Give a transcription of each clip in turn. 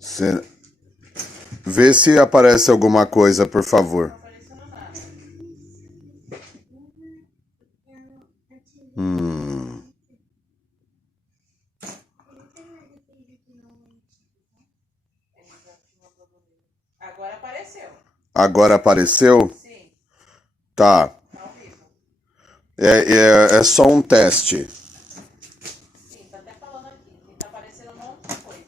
Cê- Vê se aparece alguma coisa, por favor. Hum. Agora apareceu. Agora apareceu? Sim, Tá. ao vivo. É só um teste. Sim, tá até falando aqui. Que tá aparecendo um monte de coisa.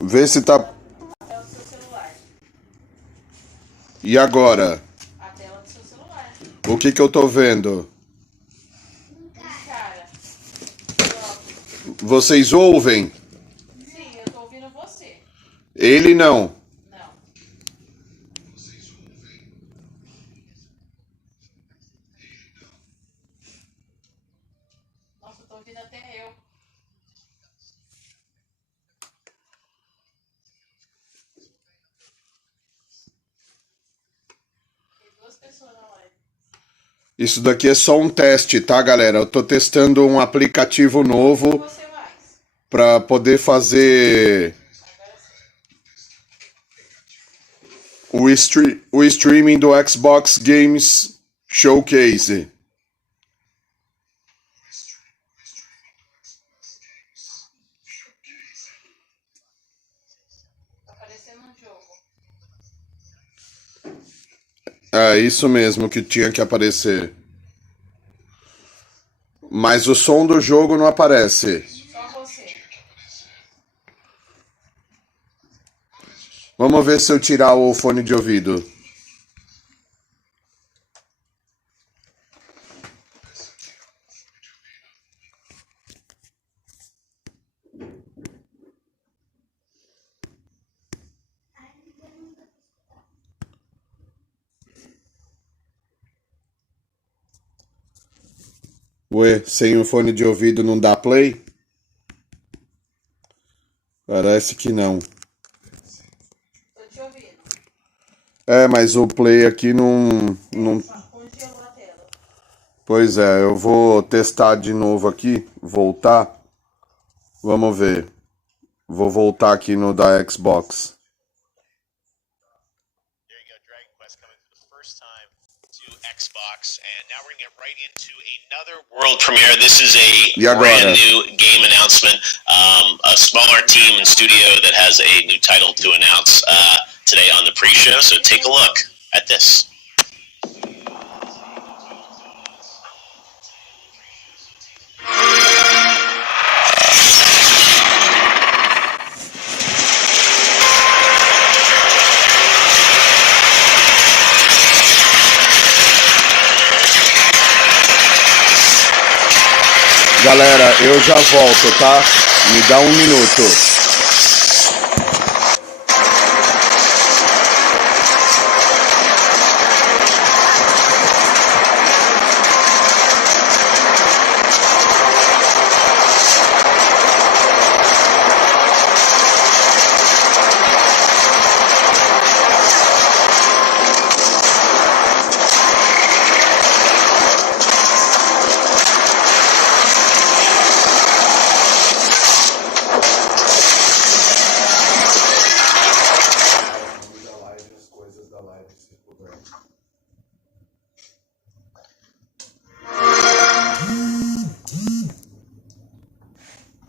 Vê se tá. A tela do seu celular. E agora? A tela do seu celular. O que eu tô vendo? Cara, Vocês ouvem? sim, eu tô ouvindo você. Ele não. Não. Nossa, eu tô ouvindo até eu. Tem duas pessoas na live. Isso daqui é só um teste, tá, galera? Eu tô testando um aplicativo novo Você mais. para poder fazer o streaming do Xbox Games Showcase. Tá aparecendo um jogo. É isso mesmo que tinha que aparecer. Mas o som do jogo não aparece. Só você. Vamos ver se eu tirar o fone de ouvido. Ué, sem o fone de ouvido não dá play? Parece que não. Tô te ouvindo. É, mas o play aqui não. Congelou a tela. Pois é, eu vou testar de novo aqui, voltar. Vamos ver. Vou voltar aqui no da Xbox. There you go, Dragon Quest coming for the first time to Xbox, and now we're gonna get right into another world premiere. This is a E agora? brand new game announcement. A smaller team and studio that has a new title to announce today on the pre-show. So take a look at this. Galera, eu já volto, tá? Me dá um minuto.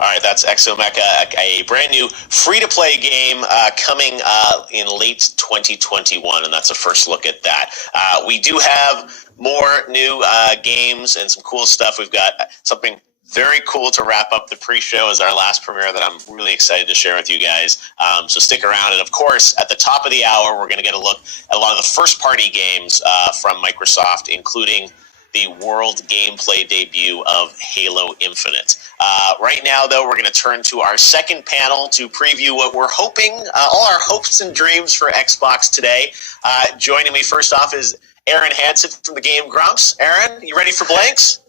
All right, that's Exomecha, a brand new free-to-play game coming in late 2021, and that's a first look at that. We do have more new games and some cool stuff. We've got something very cool to wrap up the pre-show as our last premiere that I'm really excited to share with you guys. So stick around. And of course, at the top of the hour, we're going to get a look at a lot of the first-party games from Microsoft, including the world gameplay debut of Halo Infinite. Right now, though, we're going to turn to our second panel to preview what we're hoping, all our hopes and dreams for Xbox today. Joining me first off is Aaron Hansen from the game Grumps. Aaron, you ready for blanks?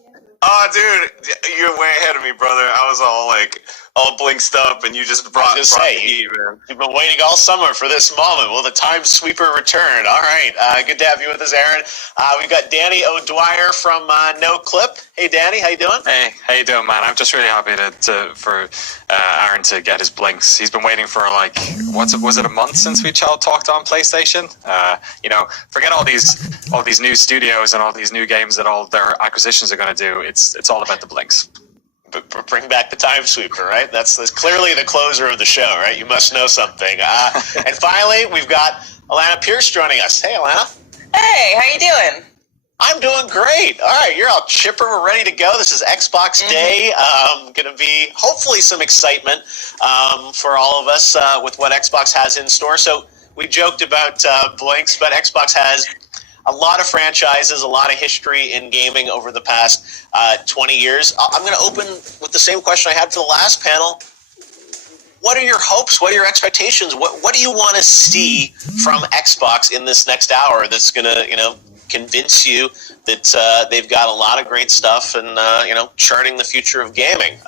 Oh, dude, you're way ahead of me, brother. I was all like, all blinked up, and you just brought the heat, man. You've been waiting all summer for this moment. Will the time sweeper return? All right. Good to have you with us, Aaron. We've got Danny O'Dwyer from No Clip. Hey, Danny. How you doing? Hey, how you doing, man? I'm just really happy for Aaron to get his blinks. He's been waiting for was it a month since we talked on PlayStation? Forget all these new studios and all these new games that all their acquisitions are going to do. It's all about the blinks. Bring back the time sweeper, right? That's clearly the closer of the show, right? You must know something. And finally, we've got Alana Pierce joining us. Hey, Alana. Hey, how you doing? I'm doing great. All right, you're all chipper. We're ready to go. This is Xbox Day. Going to be hopefully some excitement for all of us with what Xbox has in store. So we joked about blinks, but Xbox has a lot of franchises, a lot of history in gaming over the past 20 years. I'm going to open with the same question I had for the last panel. What are your hopes? What are your expectations? What do you want to see from Xbox in this next hour that's going to, convince you that they've got a lot of great stuff and, charting the future of gaming?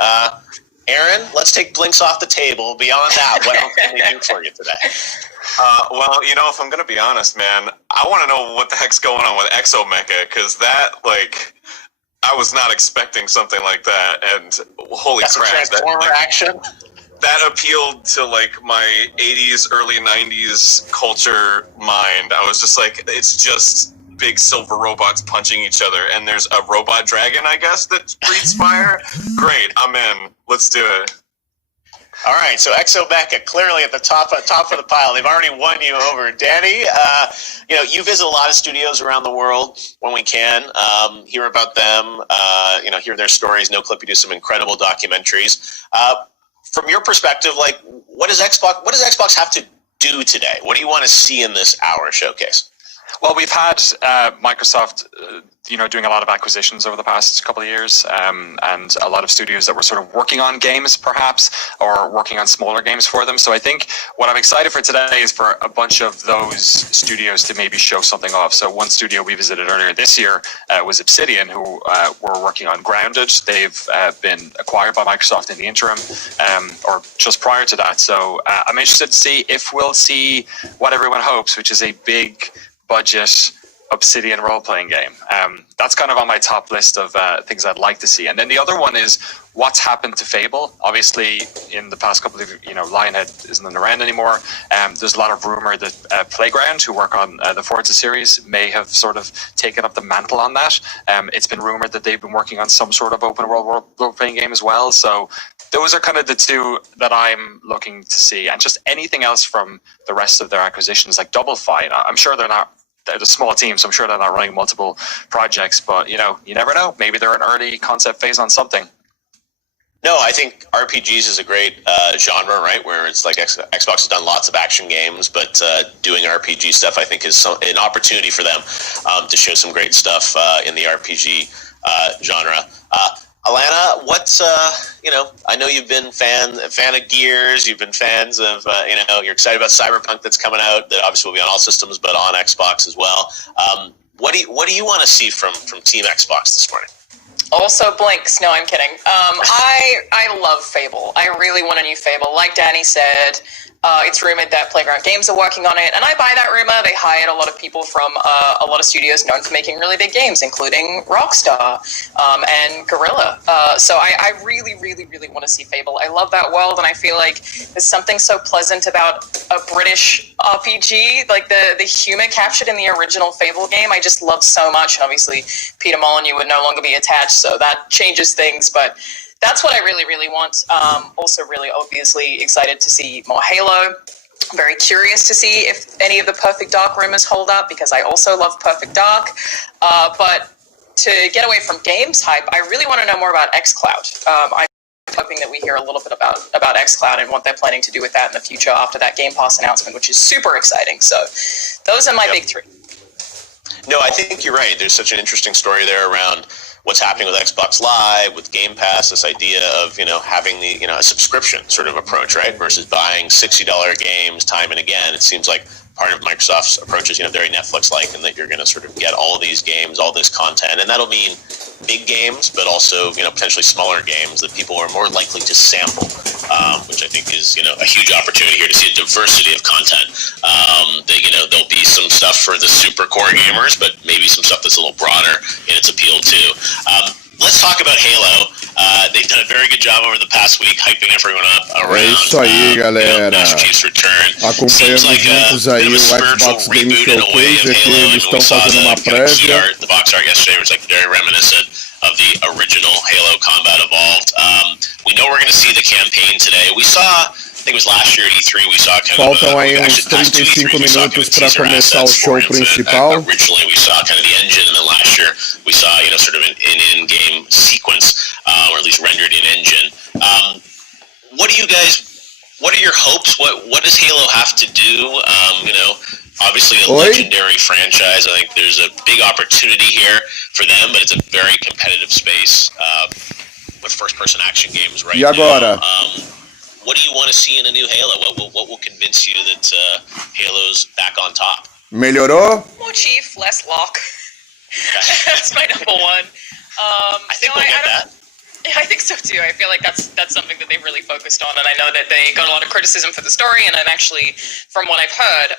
Aaron, let's take blinks off the table. Beyond that, what else can we do for you today? If I'm going to be honest, man, I want to know what the heck's going on with Exomecha, because that, I was not expecting something like that, and holy That's crap. A Transformer action? That appealed to, my 80s, early 90s culture mind. I was just like, it's just big silver robots punching each other, and there's a robot dragon, I guess, that breathes fire. Great, I'm in. Let's do it. All right, so Exomecha clearly at the top of the pile. They've already won you over, Danny. You visit a lot of studios around the world when we can. Hear about them. Hear their stories. No Clip, you do some incredible documentaries. From your perspective, what does Xbox have to do today? What do you want to see in this hour showcase? Well, we've had Microsoft, doing a lot of acquisitions over the past couple of years, and a lot of studios that were sort of working on games, perhaps, or working on smaller games for them. So I think what I'm excited for today is for a bunch of those studios to maybe show something off. So one studio we visited earlier this year was Obsidian, who were working on Grounded. They've been acquired by Microsoft in the interim, or just prior to that. So I'm interested to see if we'll see what everyone hopes, which is a big budget Obsidian role-playing game. That's kind of on my top list of things I'd like to see. And then the other one is what's happened to Fable. Obviously, in the past couple of, Lionhead isn't around anymore. There's a lot of rumor that Playground, who work on the Forza series, may have sort of taken up the mantle on that. It's been rumored that they've been working on some sort of open world role-playing game as well. So those are kind of the two that I'm looking to see. And just anything else from the rest of their acquisitions, like Double Fine. I'm sure they're a small team, so I'm sure they're not running multiple projects, but you never know. Maybe they're in early concept phase on something. No, I think RPGs is a great genre, right? Where it's like Xbox has done lots of action games, but doing RPG stuff, I think, is an opportunity for them to show some great stuff in the RPG genre. Alana, what's I know you've been fan of Gears. You've been fans of you're excited about Cyberpunk that's coming out. That obviously will be on all systems, but on Xbox as well. What do you want to see from Team Xbox this morning? Also blinks. No, I'm kidding. I love Fable. I really want a new Fable. Like Danny said, it's rumored that Playground Games are working on it, and I buy that rumor. They hired a lot of people from a lot of studios known for making really big games, including Rockstar and Guerrilla. So I really, really, really want to see Fable. I love that world, and I feel like there's something so pleasant about a British RPG, like the humor captured in the original Fable game. I just love so much. And obviously, Peter Molyneux would no longer be attached, so that changes things, but that's what I really, really want. Also really obviously excited to see more Halo. Very curious to see if any of the Perfect Dark rumors hold up, because I also love Perfect Dark. But to get away from games hype, I really want to know more about xCloud. I'm hoping that we hear a little bit about xCloud and what they're planning to do with that in the future after that Game Pass announcement, which is super exciting. So those are my big three. No, I think you're right. There's such an interesting story there around what's happening with Xbox Live, with Game Pass, this idea of, having the, a subscription sort of approach, right? Versus buying $60 games time and again. It seems like part of Microsoft's approach is, very Netflix-like, in that you're going to sort of get all of these games, all this content, and that'll mean big games, but also, potentially smaller games that people are more likely to sample, which I think is, a huge opportunity here to see a diversity of content. That, there'll be some stuff for the super core gamers, but maybe some stuff that's a little broader in its appeal too. Let's talk about Halo. They've done a very good job over the past week hyping everyone up around isso aí, galera. Master Chief's return. Acompanhando juntos aí o Xbox Game Showcase. Aqui eles estão fazendo uma prévia. The box art yesterday was very reminiscent of the original Halo Combat Evolved. We know we're going to see the campaign today. We saw, I think it was last year at E3, we saw kind Faltam of aí uns 35 minutos para começar o show principal. Originally we saw kind of the engine, and then last year we saw, sort of an in-game sequence, or at least rendered in engine. What are your hopes? What does Halo have to do? Obviously a legendary franchise. I think there's a big opportunity here for them, but it's a very competitive space with first-person action games right now. What do you want to see in a new Halo? What will convince you that Halo's back on top? Melhorou? More Chief, less Locke. That's my number one. I think we'll get that. Yeah, I think so too. I feel like that's something that they've really focused on, and I know that they got a lot of criticism for the story, and then actually, from what I've heard,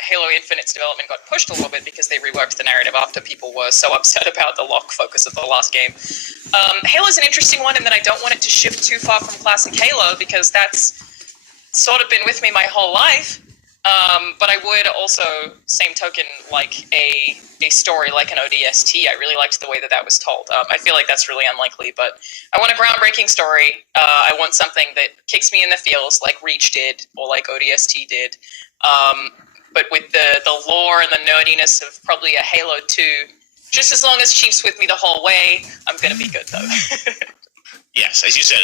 Halo Infinite's development got pushed a little bit because they reworked the narrative after people were so upset about the Locke focus of the last game. Halo's an interesting one in that I don't want it to shift too far from classic Halo, because that's sort of been with me my whole life. But I would also, same token, like a story like an ODST. I really liked the way that was told. I feel like that's really unlikely, but I want a groundbreaking story. I want something that kicks me in the feels like Reach did or like ODST did. But with the lore and the nerdiness of probably a Halo 2, just as long as Chief's with me the whole way, I'm going to be good though. Yes, as you said,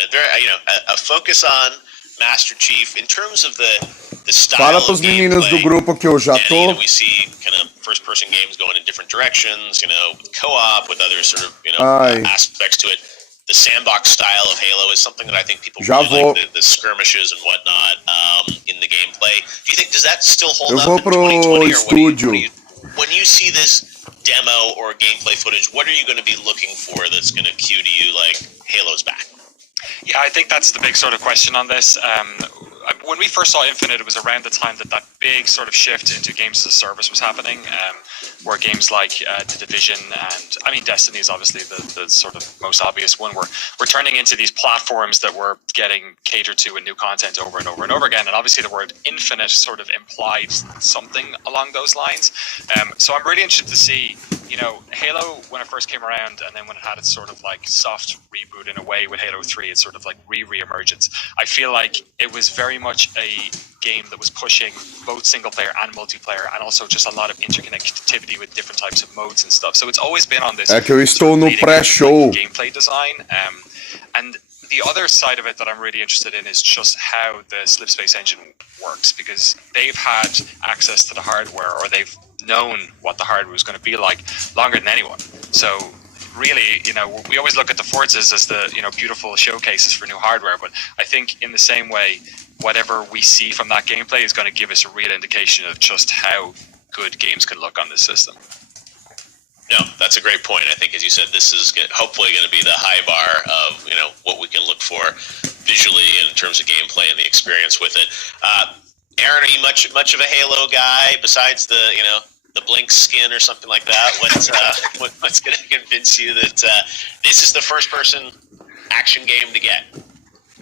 a focus on Master Chief in terms of the style. Fala pros meninos do grupo que eu já tô. We see kind of first-person games going in different directions, with co-op, with other sort of, aspects to it. The sandbox style of Halo is something that I think people really like, the skirmishes and whatnot in the gameplay. Do you think, does that still hold up in 2020? Or when you see this demo or gameplay footage, what are you going to be looking for that's going to cue to you like Halo's back? Yeah, I think that's the big sort of question on this. When we first saw Infinite, it was around the time that big sort of shift into games as a service was happening, where games like The Division and, Destiny is obviously the sort of most obvious one. We're turning into these platforms that we're getting catered to and new content over and over and over again. And obviously the word Infinite sort of implied something along those lines. So I'm really interested to see, Halo, when it first came around, and then when it had its sort of like soft reboot in a way with Halo 3, it's sort of like re-emergence. I feel like it was very much a game that was pushing both single player and multiplayer, and also just a lot of interconnectivity with different types of modes and stuff. So it's always been on this pré-show gameplay design. And the other side of it that I'm really interested in is just how the Slipspace engine works, because they've had access to the hardware, or they've known what the hardware was going to be like longer than anyone. So really, we always look at the Forzas as the, beautiful showcases for new hardware, but I think in the same way, whatever we see from that gameplay is going to give us a real indication of just how good games can look on this system. No, that's a great point. I think, as you said, this is hopefully going to be the high bar of, what we can look for visually in terms of gameplay and the experience with it. Aaron, are you much of a Halo guy besides the Blink skin or something like that? What's going to convince you that this is the first-person action game to get?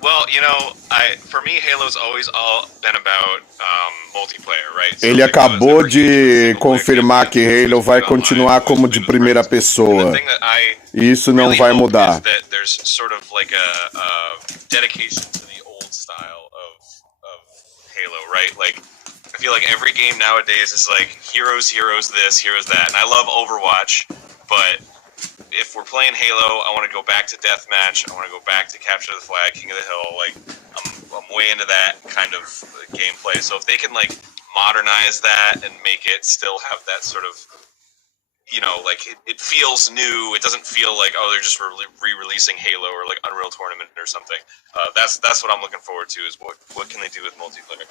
Well, for me, Halo's always all been about multiplayer, right? So ele acabou de confirmar que Halo vai continuar como de primeira pessoa. E isso não vai mudar. There's sort of like a dedication to the old style of Halo, right? Like, I feel like every game nowadays is like heroes this, heroes that. And I love Overwatch, but if we're playing Halo, I want to go back to Deathmatch. I want to go back to Capture the Flag, King of the Hill. Like, I'm way into that kind of gameplay. So if they can like modernize that and make it still have that sort of, like it feels new. It doesn't feel like, oh, they're just re-releasing Halo or like Unreal Tournament or something. That's what I'm looking forward to, is what can they do with multiplayer.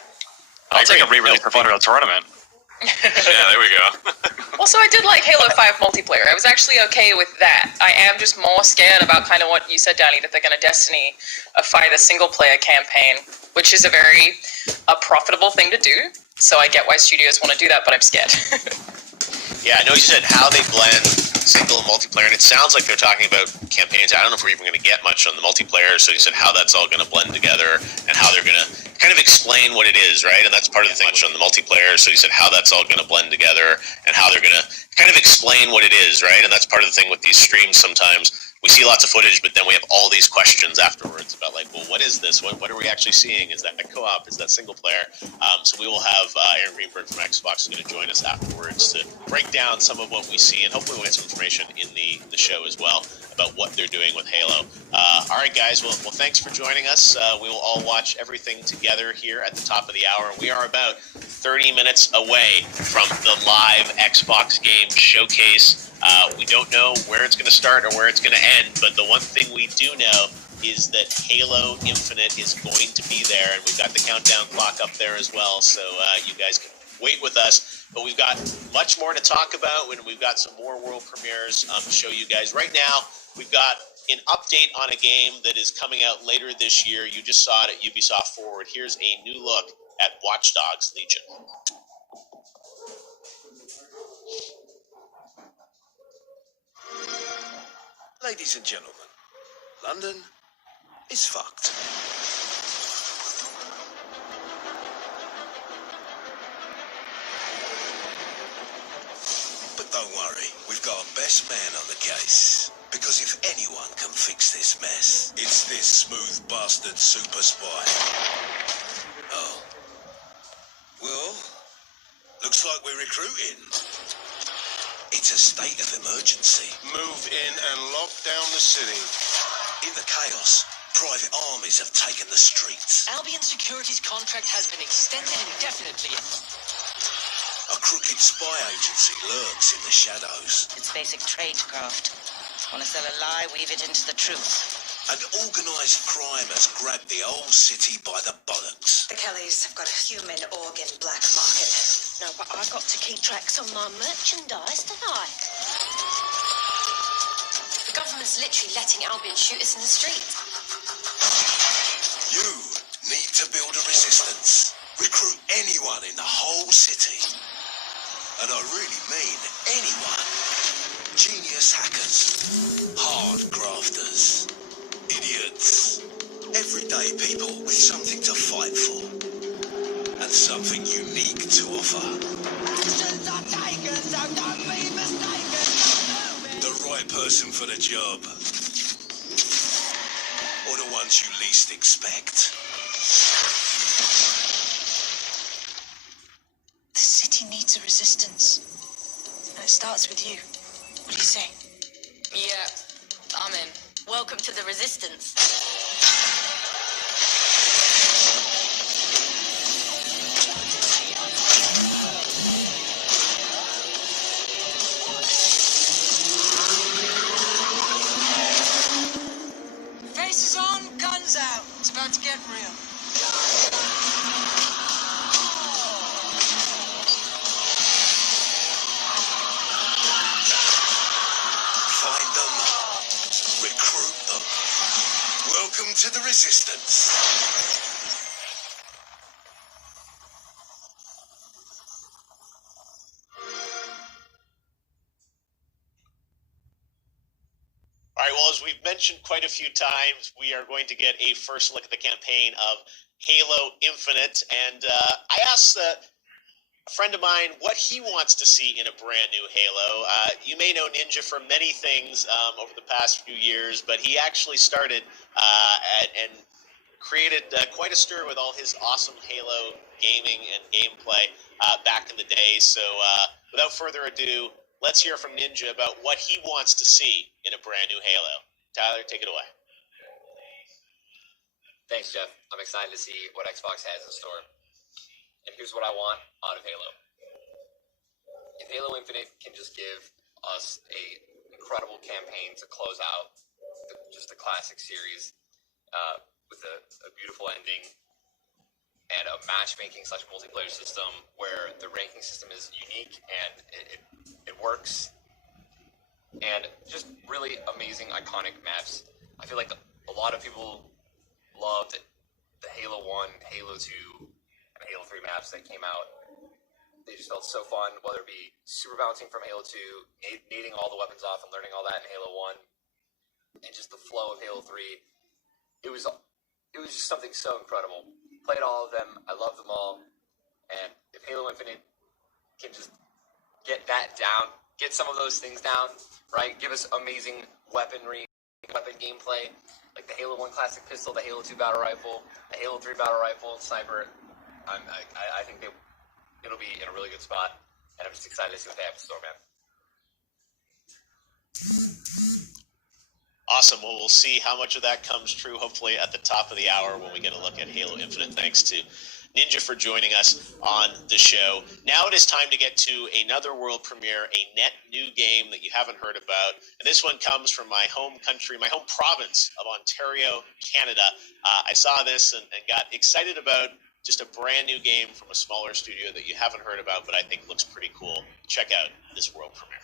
I'll take a re-release of Unreal Tournament. Yeah, there we go. Also, I did like Halo 5 multiplayer. I was actually okay with that. I am just more scared about kind of what you said, Danny, that they're going to Destiny-fy the single-player campaign, which is a very profitable thing to do. So I get why studios want to do that, but I'm scared. Yeah, I know you said how they blend single and multiplayer, and it sounds like they're talking about campaigns. I don't know if we're even going to get much on the multiplayer, so you said how that's all going to blend together and how they're going to kind of explain what it is, right? And that's part of the thing on the multiplayer, so you said how that's all going to blend together and how they're going to kind of explain what it is, right? And that's part of the thing with these streams sometimes. We see lots of footage, but then we have all these questions afterwards about like, well, what is this? What are we actually seeing? Is that a co-op? Is that single player? So we will have Aaron Greenberg from Xbox is going to join us afterwards to break down some of what we see, and hopefully we'll get some information in the show as well about what they're doing with Halo. All right, guys. Well, thanks for joining us. We will all watch everything together here at the top of the hour. We are about 30 minutes away from the live Xbox game showcase. We don't know where it's going to start or where it's going to end, but the one thing we do know is that Halo Infinite is going to be there, and we've got the countdown clock up there as well, so you guys can wait with us. But we've got much more to talk about, and we've got some more world premieres to show you guys. Right now, we've got an update on a game that is coming out later this year. You just saw it at Ubisoft Forward. Here's a new look at Watch Dogs Legion. Ladies and gentlemen, London is fucked. But don't worry, we've got a best man on the case. Because if anyone can fix this mess, it's this smooth bastard super spy. Oh. Well, looks like we're recruiting. It's a state of emergency. Move in and lock down the city. In the chaos, private armies have taken the streets. Albion Security's contract has been extended indefinitely. A crooked spy agency lurks in the shadows. It's basic tradecraft. Want to sell a lie, weave it into the truth. And organised crime has grabbed the whole city by the bollocks. The Kellys have got a human organ black market. No, but I've got to keep tracks on my merchandise, don't I? The government's literally letting Albion shoot us in the street. You need to build a resistance. Recruit anyone in the whole city. And I really mean anyone. Genius hackers, hard grafters, idiots, everyday people with something to fight for and something unique to offer. The right person for the job, or the ones you least expect. The city needs a resistance. And it starts with you. What do you say? Yeah, I'm in. Welcome to the resistance. Faces on, guns out. It's about to get real. Find them, recruit them. Welcome to the resistance. All right, well, as we've mentioned quite a few times, we are going to get a first look at the campaign of Halo Infinite. And I asked a friend of mine what he wants to see in a brand new Halo. You may know Ninja for many things over the past few years, but he actually started and created quite a stir with all his awesome Halo gaming and gameplay back in the day. So without further ado, let's hear from Ninja about what he wants to see in a brand new Halo. Tyler, take it away. Thanks, Jeff. I'm excited to see what Xbox has in store. And here's what I want out of Halo. If Halo Infinite can just give us a incredible campaign to close out just a classic series with a beautiful ending, and a matchmaking / multiplayer system where the ranking system is unique and it works, and just really amazing, iconic maps. I feel like a lot of people loved the Halo 1, Halo 2, and Halo 3 maps that came out. They just felt so fun, whether it be super bouncing from Halo 2, needing all the weapons off and learning all that in Halo 1, and just the flow of Halo 3. It was just something so incredible. Played all of them. I love them all. And if Halo Infinite can just get that down, get some of those things down, right? Give us amazing weaponry, weapon gameplay, like the Halo 1 classic pistol, the Halo 2 battle rifle, the Halo 3 battle rifle, sniper. I think it'll be in a really good spot, and I'm just excited to see what they have in store, man. Awesome. Well, we'll see how much of that comes true, hopefully at the top of the hour when we get a look at Halo Infinite. Thanks to Ninja for joining us on the show. Now it is time to get to another world premiere, a net new game that you haven't heard about. And this one comes from my home country, my home province of Ontario, Canada. I saw this and got excited about just a brand new game from a smaller studio that you haven't heard about, but I think looks pretty cool. Check out this world premiere.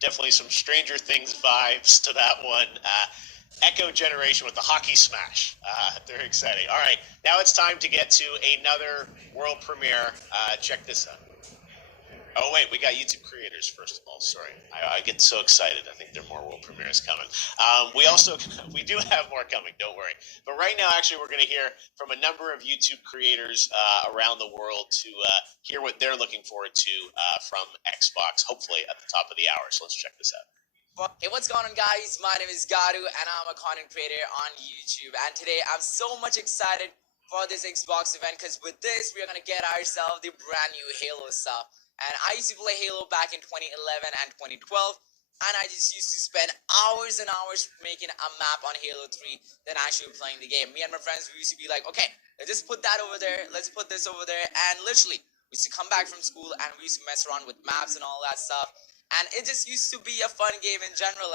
Definitely some Stranger Things vibes to that one. Echo Generation with the hockey smash. They're exciting. All right, now it's time to get to another world premiere. Check this out. Oh, wait, we got YouTube creators, first of all. Sorry. I get so excited. I think there are more world premieres coming. We do have more coming, don't worry. But right now, actually, we're going to hear from a number of YouTube creators around the world to hear what they're looking forward to from Xbox, hopefully at the top of the hour. So let's check this out. Hey, what's going on, guys? My name is Garu, and I'm a content creator on YouTube. And today, I'm so much excited for this Xbox event, because with this, we're going to get ourselves the brand new Halo stuff. And I used to play Halo back in 2011 and 2012, and I just used to spend hours and hours making a map on Halo 3 than actually playing the game. Me and my friends, we used to be like, okay, let's just put that over there, let's put this over there, and literally, we used to come back from school, and we used to mess around with maps and all that stuff, and it just used to be a fun game in general.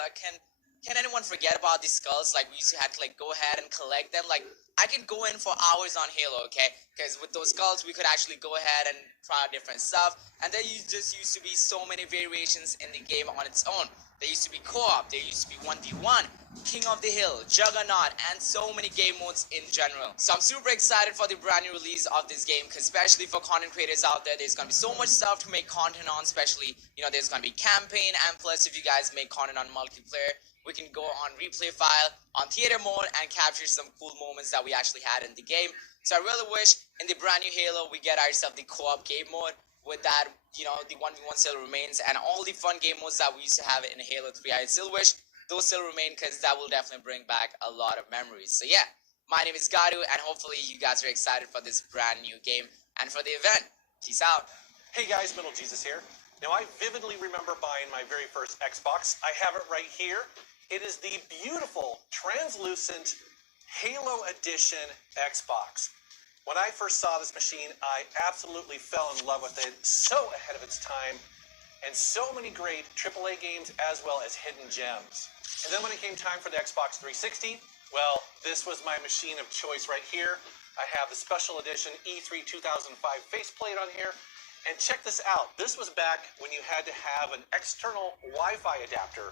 Can anyone forget about the skulls? Like, we used to have to, like, go ahead and collect them. Like, I can go in for hours on Halo, okay? Because with those skulls, we could actually go ahead and try different stuff. And there just used to be so many variations in the game on its own. There used to be co-op, there used to be 1v1, King of the Hill, Juggernaut, and so many game modes in general. So I'm super excited for the brand new release of this game, because especially for content creators out there, there's going to be so much stuff to make content on, especially, you know, there's going to be campaign, and plus if you guys make content on multiplayer, we can go on replay file, on theater mode, and capture some cool moments that we actually had in the game. So I really wish in the brand new Halo, we get ourselves the co-op game mode with that, you know, the 1v1 still remains, and all the fun game modes that we used to have in Halo 3. I still wish those still remain, because that will definitely bring back a lot of memories. So yeah, my name is Garu, and hopefully you guys are excited for this brand new game and for the event. Peace out. Hey guys, Middle Jesus here. Now I vividly remember buying my very first Xbox. I have it right here. It is the beautiful, translucent Halo Edition Xbox. When I first saw this machine, I absolutely fell in love with it. So ahead of its time, and so many great AAA games as well as hidden gems. And then when it came time for the Xbox 360, well, this was my machine of choice right here. I have the Special Edition E3 2005 faceplate on here. And check this out. This was back when you had to have an external Wi-Fi adapter.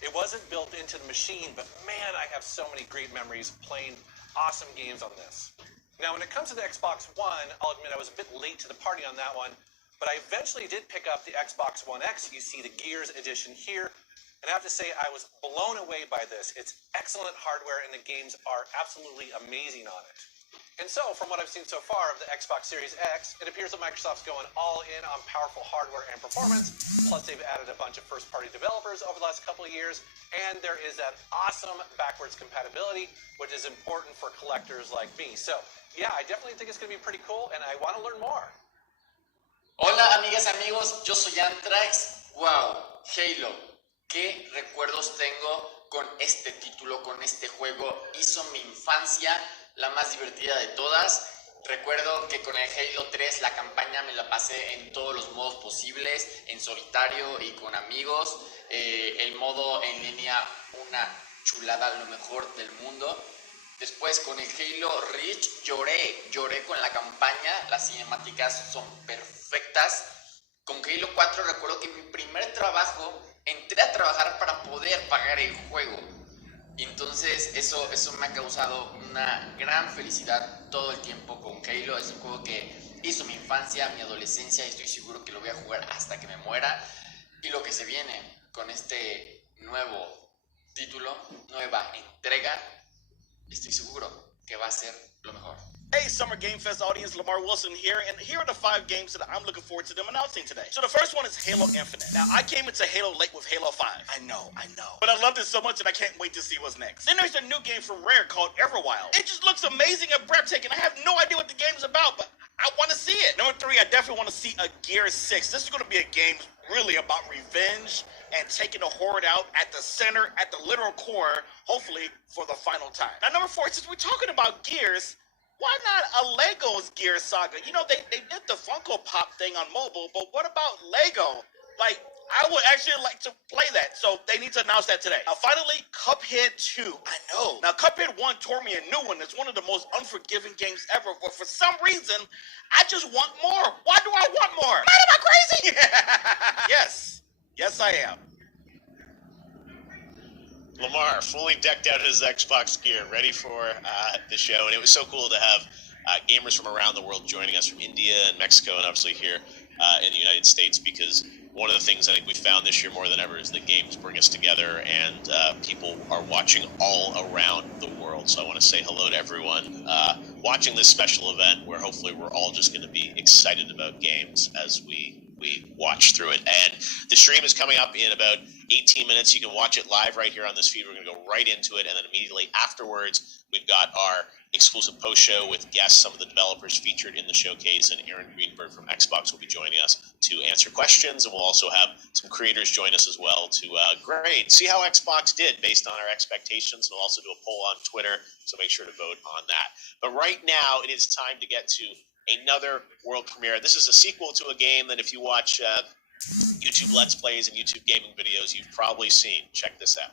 It wasn't built into the machine, but man, I have so many great memories playing awesome games on this. Now, when it comes to the Xbox One, I'll admit I was a bit late to the party on that one, but I eventually did pick up the Xbox One X. You see the Gears edition here, and I have to say I was blown away by this. It's excellent hardware, and the games are absolutely amazing on it. And so, from what I've seen so far of the Xbox Series X, it appears that Microsoft's going all in on powerful hardware and performance, plus they've added a bunch of first-party developers over the last couple of years, and there is that awesome backwards compatibility, which is important for collectors like me. So, yeah, I definitely think it's going to be pretty cool, and I want to learn more. Hola, amigas, amigos, yo soy Antrax. Wow, Halo. ¿Qué recuerdos tengo con este título, con este juego? Hizo mi infancia la más divertida de todas. Recuerdo que con el Halo 3 la campaña me la pasé en todos los modos posibles, en solitario y con amigos. El modo en línea, una chulada, lo mejor del mundo. Después con el Halo Reach lloré con la campaña, las cinemáticas son perfectas. Con Halo 4 recuerdo que en mi primer trabajo entré a trabajar para poder pagar el juego. Y entonces eso me ha causado una gran felicidad todo el tiempo con Halo. Es un juego que hizo mi infancia, mi adolescencia, y estoy seguro que lo voy a jugar hasta que me muera. Y lo que se viene con este nuevo título, nueva entrega, estoy seguro que va a ser lo mejor. Hey, Summer Game Fest audience, Lamar Wilson here, and here are the 5 games that I'm looking forward to them announcing today. So the first one is Halo Infinite. Now, I came into Halo late with Halo 5. I know. But I loved it so much that I can't wait to see what's next. Then there's a new game from Rare called Everwild. It just looks amazing and breathtaking. I have no idea what the game's about, but I want to see it. Number 3, I definitely want to see a Gears 6. This is going to be a game really about revenge and taking the Horde out at the center, at the literal core, hopefully for the final time. Now, number 4, since we're talking about Gears, why not a Lego's Gears Saga? You know, they did the Funko Pop thing on mobile, but what about Lego? Like, I would actually like to play that, so they need to announce that today. Now, finally, Cuphead 2. I know. Now, Cuphead 1 tore me a new one. It's one of the most unforgiving games ever, but for some reason, I just want more. Why do I want more? Man, am I crazy? Yes, I am. Lamar fully decked out his Xbox gear, ready for the show, and it was so cool to have gamers from around the world joining us from India and Mexico, and obviously here in the United States, because one of the things I think we found this year more than ever is that games bring us together, and people are watching all around the world. So I want to say hello to everyone watching this special event, where hopefully we're all just going to be excited about games as we watch through it. And the stream is coming up in about 18 minutes. You can watch it live right here on this feed. We're going to go right into it, and then immediately afterwards, we've got our exclusive post show with guests, some of the developers featured in the showcase, and Aaron Greenberg from Xbox will be joining us to answer questions, and we'll also have some creators join us as well to grade, see how Xbox did based on our expectations. We'll also do a poll on Twitter, so make sure to vote on that. But right now, it is time to get to another world premiere. This is a sequel to a game that if you watch YouTube Let's Plays and YouTube gaming videos, you've probably seen. Check this out.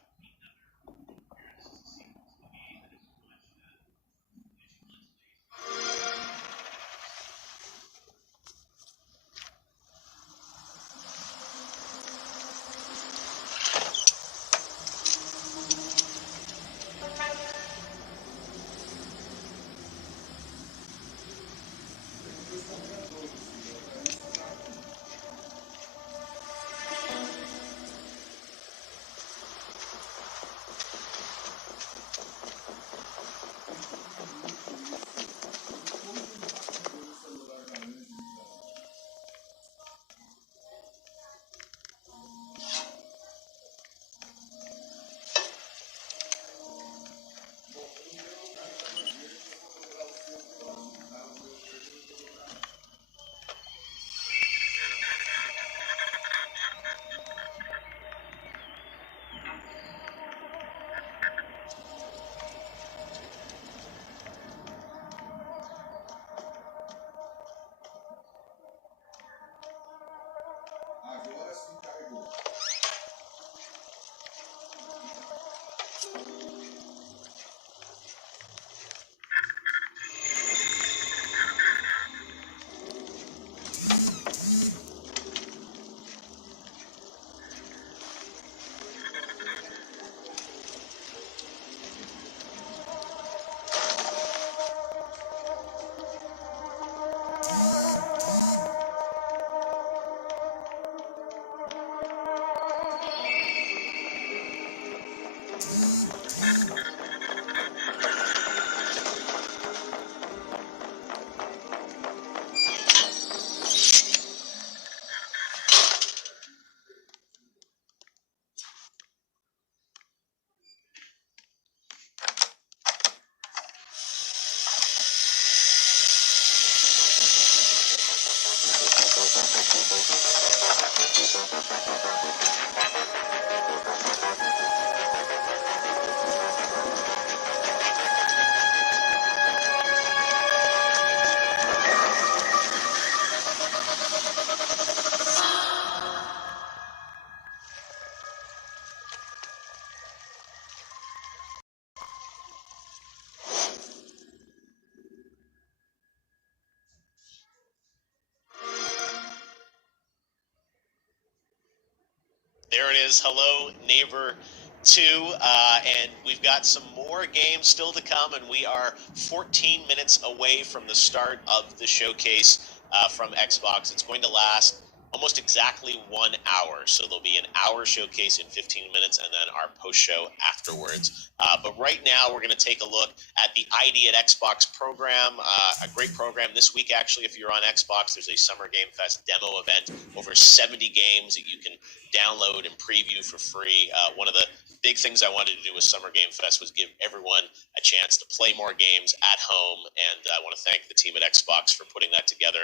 There it is. Hello, Neighbor 2. And we've got some more games still to come, and we are 14 minutes away from the start of the showcase from Xbox. It's going to last almost exactly 1 hour. So there'll be an hour showcase in 15 minutes and then our post-show afterwards. But right now, we're going to take a look at the ID at Xbox program, a great program this week, actually. If you're on Xbox, there's a Summer Game Fest demo event, over 70 games that you can download and preview for free. One of the big things I wanted to do with Summer Game Fest was give everyone a chance to play more games at home, and I want to thank the team at Xbox for putting that together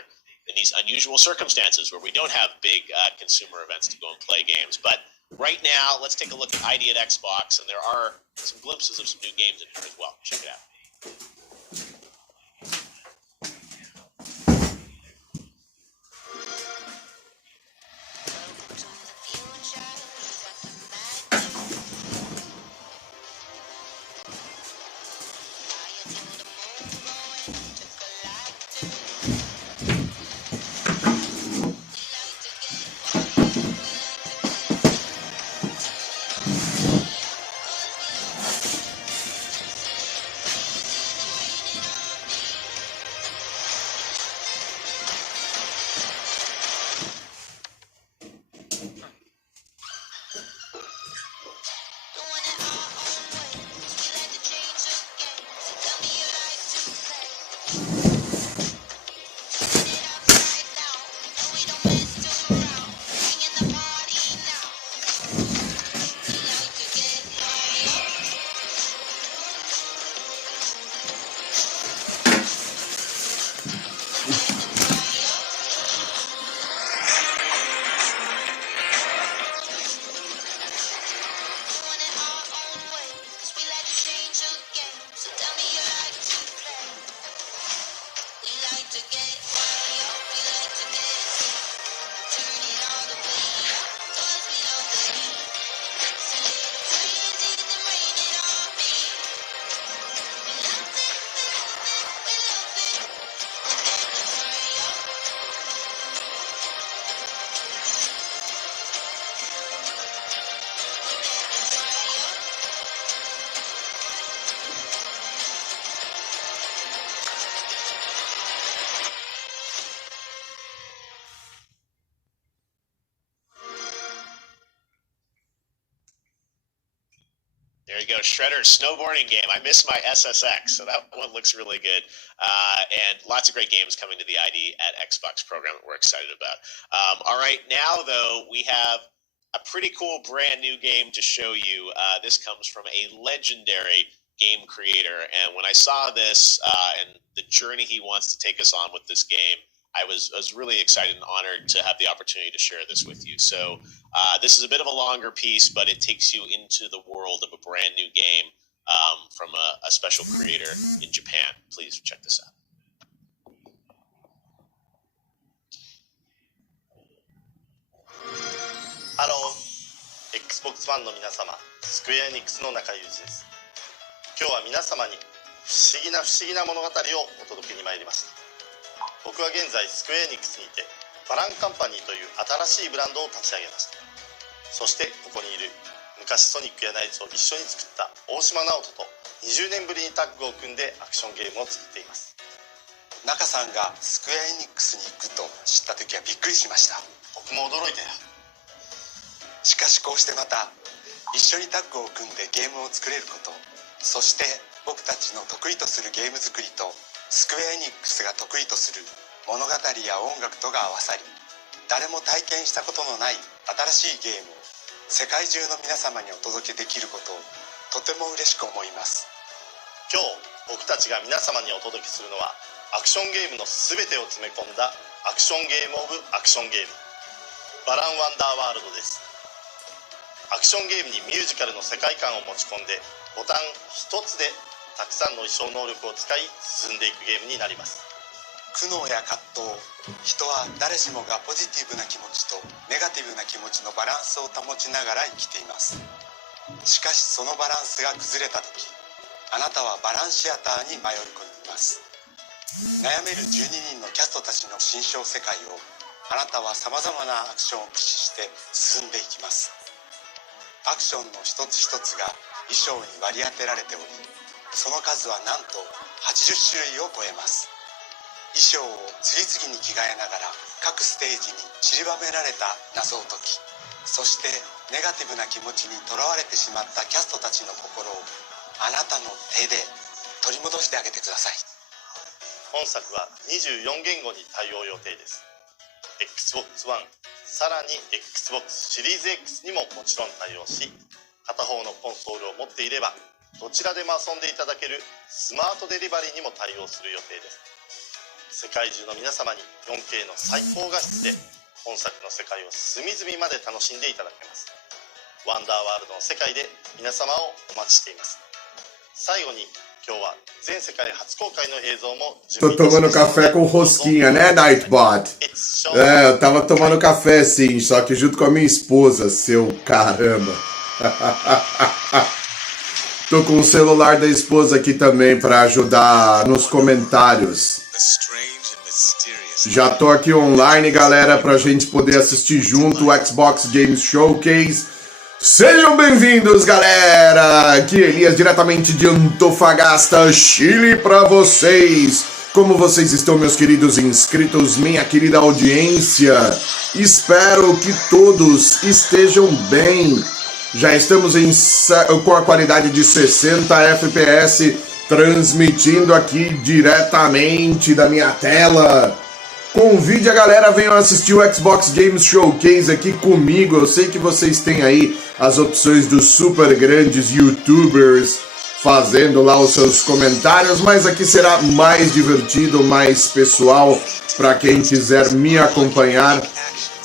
in these unusual circumstances where we don't have big consumer events to go and play games. But right now, let's take a look at ID at Xbox, and there are some glimpses of some new games in here as well. Check it out. There you go, Shredder's snowboarding game. I miss my SSX, so that one looks really good. And lots of great games coming to the ID at Xbox program that we're excited about. All right, now, though, we have a pretty cool brand new game to show you. This comes from a legendary game creator. And when I saw this and the journey he wants to take us on with this game, I was really excited and honored to have the opportunity to share this with you. So this is a bit of a longer piece, but it takes you into the world of a brand new game from a special creator in Japan. Please check this out. ハロー Xbox ファンの皆様、スクエアエニックスの中裕二です。今日は皆様に不思議な物語をお届けに参りました。僕は現在スクエアエニックスにてファランカンパニーという新しいブランドを立ち上げました。そしてここにいる昔ソニックやナイツを一緒に作った大島直人と20年ぶりにタッグを組んでアクションゲームを作っています。中さんがスクエアエニックスに行くと知った時はびっくりしました。僕も驚いたよ。しかしこうしてまた一緒にタッグを組んでゲームを作れること、そして僕たちの得意とするゲーム作りとスクエアエニックスが得意とする物語や音楽とが合わさり、誰も体験したことのない新しいゲームを世界中の皆様にお届けできることをとても嬉しく思います。今日僕たちが皆様にお届けするのはアクションゲームの全てを詰め込んだアクションゲームオブアクションゲーム、バランワンダーワールドです。アクションゲームにミュージカルの世界観を持ち込んでボタン一つでたくさんの衣装能力を使い進んでいくゲームになります。苦悩や葛藤、人は誰しもがポジティブな気持ちとネガティブな気持ちのバランスを保ちながら生きています。しかしそのバランスが崩れた時、あなたはバランシアターに迷い込みます。悩める12人のキャストたちの心象世界をあなたはさまざまなアクションを駆使して進んでいきます。アクションの一つ一つが衣装に割り当てられており、その数はなんと80種類を超えます。衣装を次々に着替えながら各ステージに散りばめられた謎を解き、そしてネガティブな気持ちにとらわれてしまったキャストたちの心をあなたの手で取り戻してあげてください。本作は24言語に対応予定です。 Xbox One、 さらに Xbox シリーズ X にももちろん対応し、片方のコンソールを持っていればどちらでも遊んでいただけるスマートデリバリーにも対応する予定です。世界中の皆様に 4K の最高画質で本作の世界を隅々まで楽しんでいただけます。ワンダーワールドの世界で皆様をお待ちしています。最後に今日は全世界初公開の映像も準 Tô tomando café com rosquinha, né, Nightbot? É, eu tava tomando café sim, só que junto com a minha esposa, seu caramba. Tô com o celular da esposa aqui também para ajudar nos comentários. Já tô aqui online, galera, pra gente poder assistir junto o Xbox Games Showcase. Sejam bem-vindos, galera! Aqui Elias, diretamente de Antofagasta, Chile, pra vocês. Como vocês estão, meus queridos inscritos, minha querida audiência? Espero que todos estejam bem. Já estamos com a qualidade de 60 FPS, transmitindo aqui diretamente da minha tela. Convide a galera, venham assistir o Xbox Games Showcase aqui comigo. Eu sei que vocês têm aí as opções dos super grandes YouTubers fazendo lá os seus comentários, mas aqui será mais divertido, mais pessoal, para quem quiser me acompanhar.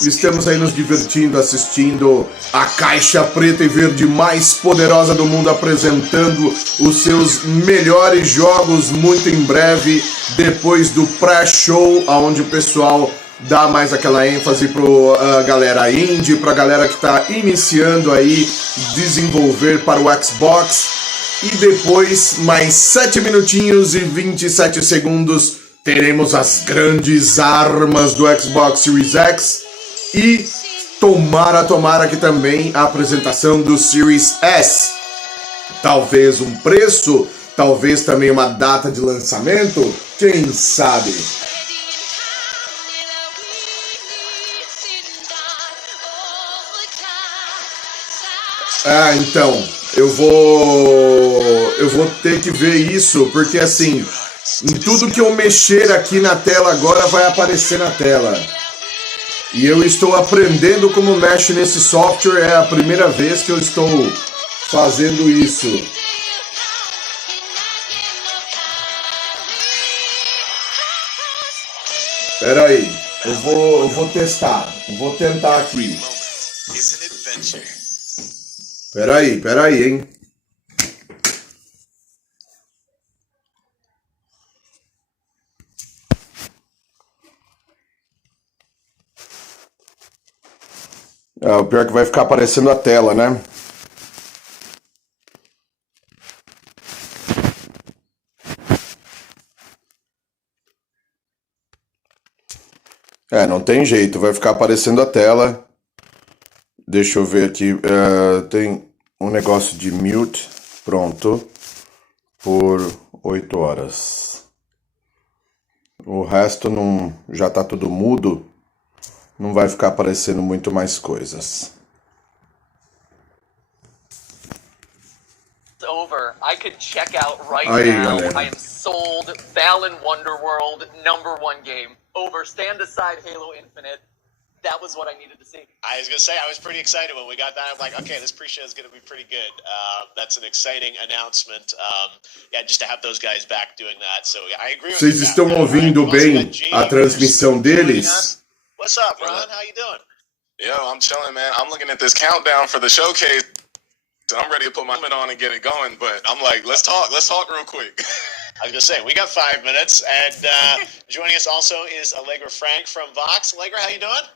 Estamos aí nos divertindo, assistindo a caixa preta e verde mais poderosa do mundo, apresentando os seus melhores jogos muito em breve, depois do pré-show, onde o pessoal dá mais aquela ênfase para galera indie, para a galera que está iniciando aí, desenvolver para o Xbox. E depois, mais 7 minutinhos e 27 segundos, teremos as grandes armas do Xbox Series X. E tomara que também a apresentação do Series S. Talvez um preço, talvez também uma data de lançamento, quem sabe? Então, eu vou ter que ver isso, porque assim, em tudo que eu mexer aqui na tela agora vai aparecer na tela. E eu estou aprendendo como mexe nesse software, é a primeira vez que eu estou fazendo isso. Espera aí, eu vou testar, vou tentar aqui. Espera aí, hein. O pior é que vai ficar aparecendo a tela, né? Não tem jeito, vai ficar aparecendo a tela. Deixa eu ver aqui. Tem um negócio de mute. Pronto. Por 8 horas. O resto não, já tá tudo mudo. Não vai ficar aparecendo muito mais coisas. Over. I could check out right Aí, now. galera. I am sold. Balan Wonderworld, #1 game. Over. Stand aside Halo Infinite. That was what I needed to see. I was going to say, I was pretty excited when we got that. I'm like, okay, this pre-show is going to be pretty good. That's an exciting announcement. Just to have those guys back doing that. So, yeah, I agree with Vocês estão ouvindo bem a transmissão deles? What's up, Ron? How you doing? Yo, I'm chilling, man. I'm looking at this countdown for the showcase. I'm ready to put my helmet on and get it going, but I'm like, let's talk real quick. I was going to say, we got 5 minutes, and joining us also is Allegra Frank from Vox. Allegra, how you doing?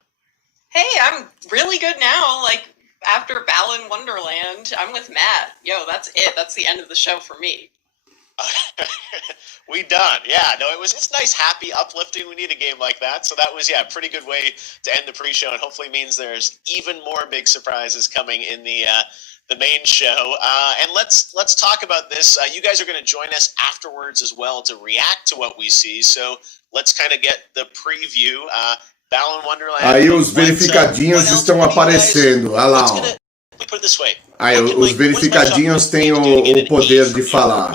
Hey, I'm really good now. Like, after Balan Wonderland, I'm with Matt. Yo, that's it. That's the end of the show for me. We done. Yeah, no, it's nice, happy, uplifting. We need a game like that. So that was, a pretty good way to end the pre-show, and hopefully means there's even more big surprises coming in the the main show. And let's talk about this. You guys are going to join us afterwards as well to react to what we see. So let's kind of get the preview. Balan Wonderland. Aí os verificadinhos estão aparecendo. Olha lá, ó. Aí os verificadinhos têm o poder de falar.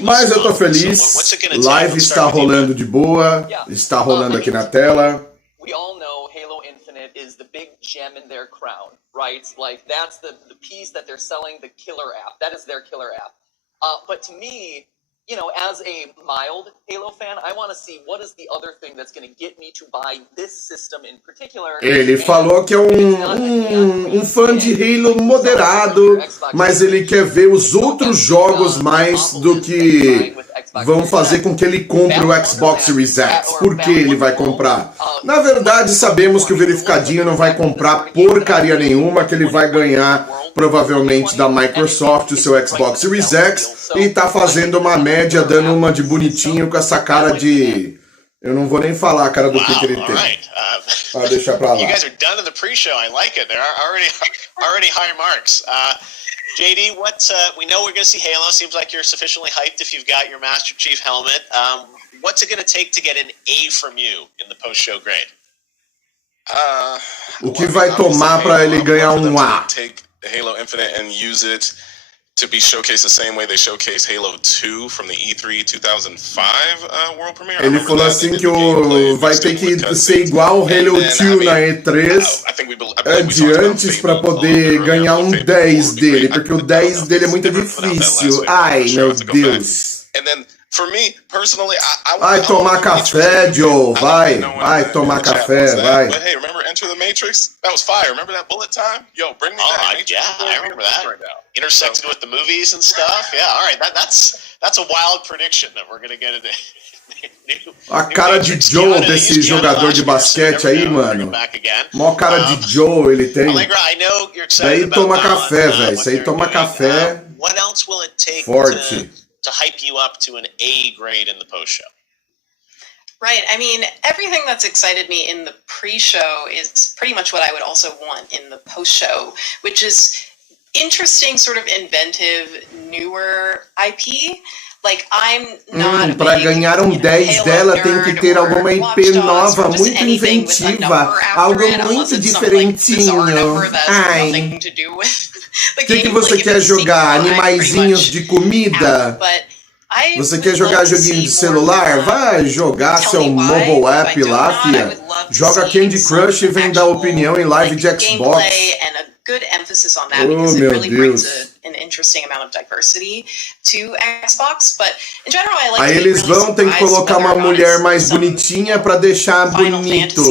Mas eu tô feliz. Live está rolando de boa. Está rolando aqui na tela. We all know Halo Infinite is the big gem in their crown, right? Like, that's the piece that they're selling, the killer app. That is their killer app. But to me, you know, as a mild Halo fan, I want to see what is the other thing that's going to get me to buy this system in particular. Ele falou que é um fã de Halo moderado, mas ele quer ver os outros jogos mais do que vão fazer com que ele compre o Xbox Series X. Por que ele vai comprar? Na verdade, sabemos que o verificadinho não vai comprar porcaria nenhuma, que ele vai ganhar provavelmente da Microsoft o seu Xbox Series X e tá fazendo uma média, dando uma de bonitinho com essa cara de... Eu não vou nem falar a cara do que ele tem. Deixa pra lá. You guys are done in the pre-show. I like it. There are already high marks. JD, we know we're going to see Halo. Seems like you're sufficiently hyped if you've got your Master Chief helmet. What's it going to take to get an A from you in the post-show grade? O que vai tomar para ele ganhar um A? Take Halo Infinite and use it to be showcased the same way they showcased Halo 2 from the E3 2005 World Premiere. Ele falou assim que vai ter que ser igual o Halo 2 na E3 de antes para poder ganhar um 10 dele, porque o 10 dele é muito difícil. Ai, meu Deus. For me, personally, Vai tomar café, Joe. Vai tomar café, vai. But hey, remember Enter the Matrix? That was fire. Remember that bullet time? Yo, bring me back. Yeah, I remember that. Intersected with the movies and stuff. Yeah, all right. That's a wild prediction that we're going to get into. A cara de Joe desse jogador de basquete aí, mano. Mó cara de Joe ele tem. Daí toma café, velho. Isso aí toma café. What else will it take forte. To hype you up to an A grade in the post show? Right. I mean, everything that's excited me in the pre-show is pretty much what I would also want in the post-show, which is interesting, sort of inventive, newer IP. Like, I'm not para ganhar um 10 dela tem que ter alguma IP nova, muito inventiva, algo muito diferentinho. Ai. O que você quer jogar? Animaizinhos de comida? Você quer jogar joguinho de celular? Vai jogar seu mobile app lá, fia. Joga Candy Crush e vem dar opinião em live de Xbox. Good emphasis on that because it really brings an interesting amount of diversity to Xbox. But in general, I like. Aí eles vão ter que colocar uma mulher mais bonitinha para deixar bonito.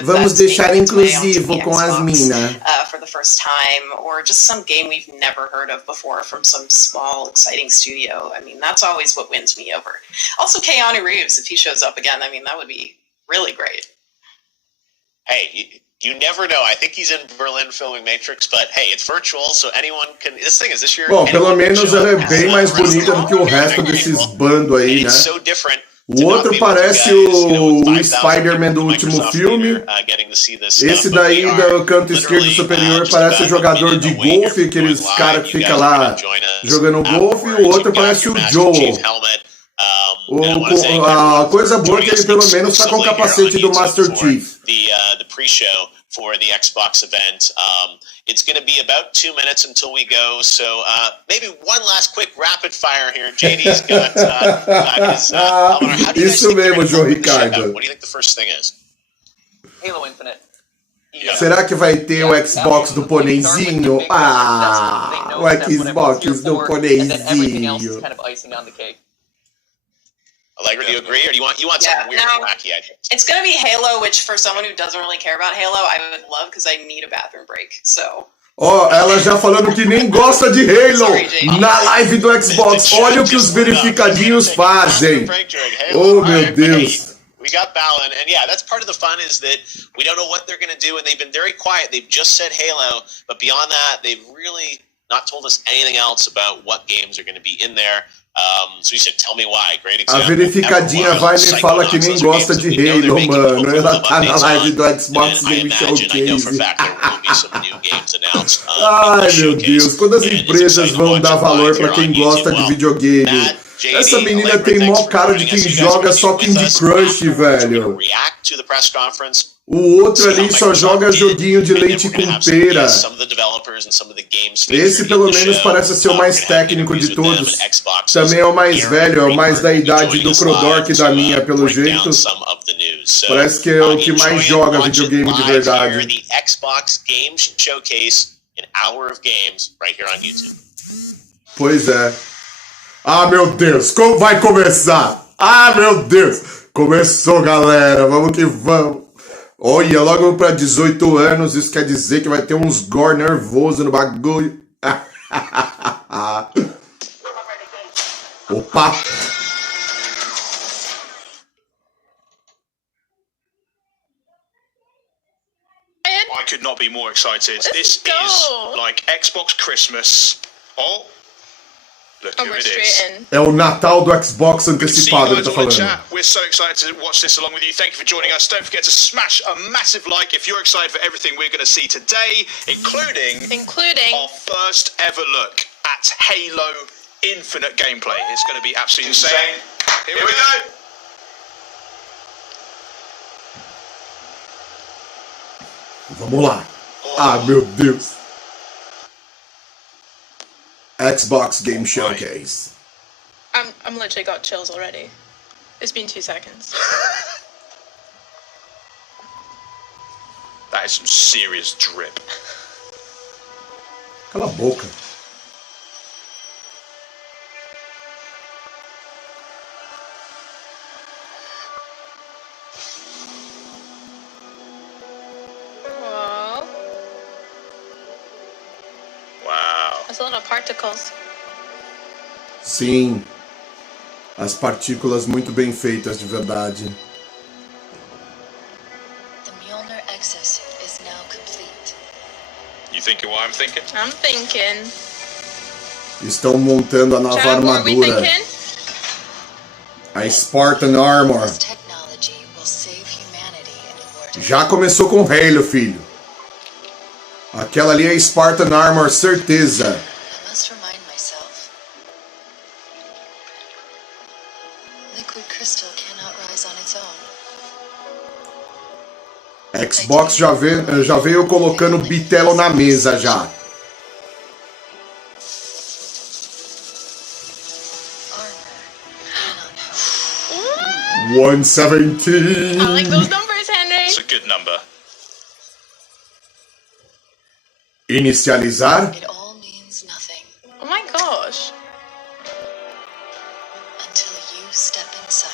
Vamos deixar inclusivo com as minas. For the first time, or just some game we've never heard of before from some small, exciting studio. I mean, that's always what wins me over. Also, Keanu Reeves, if he shows up again, I mean, that would be really great. Hey. You never know. I think he's in Berlin filming Matrix, but hey, it's virtual, so anyone can. This thing is this year. Bom, pelo menos ela é bem mais bonita do que o resto desses bandos aí, né? O outro parece o Spider-Man do último filme. Esse daí do canto esquerdo superior parece o jogador de golfe, aqueles caras que ficam lá jogando golfe, e o outro parece o Joe. A coisa boa é que ele pelo menos está com o capacete do Master Chief. The pre-show for the Xbox event. It's going to be about 2 minutes until we go, so maybe one last quick rapid fire here. JD's got his how do you Isso mesmo, João Ricardo. What do you think the first thing is? Halo Infinite. Será que vai ter o Xbox do Ponenzinho? Ah, o Xbox do Ponenzinho. Allegra, do you agree, or do you want something weird and wacky? I think it's going to be Halo, which for someone who doesn't really care about Halo, I would love because I need a bathroom break. So. Ó, ela já falando que nem gosta de Halo na live do Xbox. Olha o que os verificadinhos fazem. Oh, meu Deus. We got Balan, and yeah, that's part of the fun is that we don't know what they're going to do, and they've been very quiet. They've just said Halo, but beyond that, they've really not told us anything else about what games are going to be in there. So he said, "Tell me why." Great A example. verificadinha vai e me fala que nem gosta de Halo, mano. Ela tá na live do Xbox Game Showcase. Ai, meu Deus. Quando as empresas vão dar valor pra quem gosta de videogame? Essa menina tem mó cara de quem joga só Candy Crush, velho. O outro ali só joga joguinho de leite com pera. Esse pelo menos parece ser o mais técnico de todos. Também é o mais velho, é o mais da idade do Crodor que da minha, pelo jeito. Parece que é o que mais joga videogame de verdade. Pois é. Ah, meu Deus, como vai começar? Ah, meu Deus. Começou, galera. Vamos que vamos. Olha, logo pra 18 anos, isso quer dizer que vai ter uns gore nervoso no bagulho. Opa! I could not be more excited. This is like Xbox Christmas. Oh, look who it is. É o Natal do Xbox antecipado, ele tá falando. We're so excited to watch this along with you. Thank you for joining us. Don't forget to smash a massive like if you're excited for everything we're going to see today, including our first ever look at Halo Infinite gameplay. It's going to be absolutely insane. Here we go. Vamos lá. Ah, meu Deus. Xbox Game Showcase. I'm literally got chills already. It's been 2 seconds. That is some serious drip. Cala a boca. There's a lot of particles. Sim. As partículas muito bem feitas, de verdade. The Mjolnir exosuit is now complete. You thinking what I'm thinking? I'm thinking. Estão montando a nova armadura. A Spartan Armor. Já começou com Halo, filho. Aquela ali é a Spartan Armor, certeza. Xbox já veio colocando bitelo na mesa já. I 117. like those numbers, Henry. It's a good number. Inicializar. Oh my gosh. Until you step inside.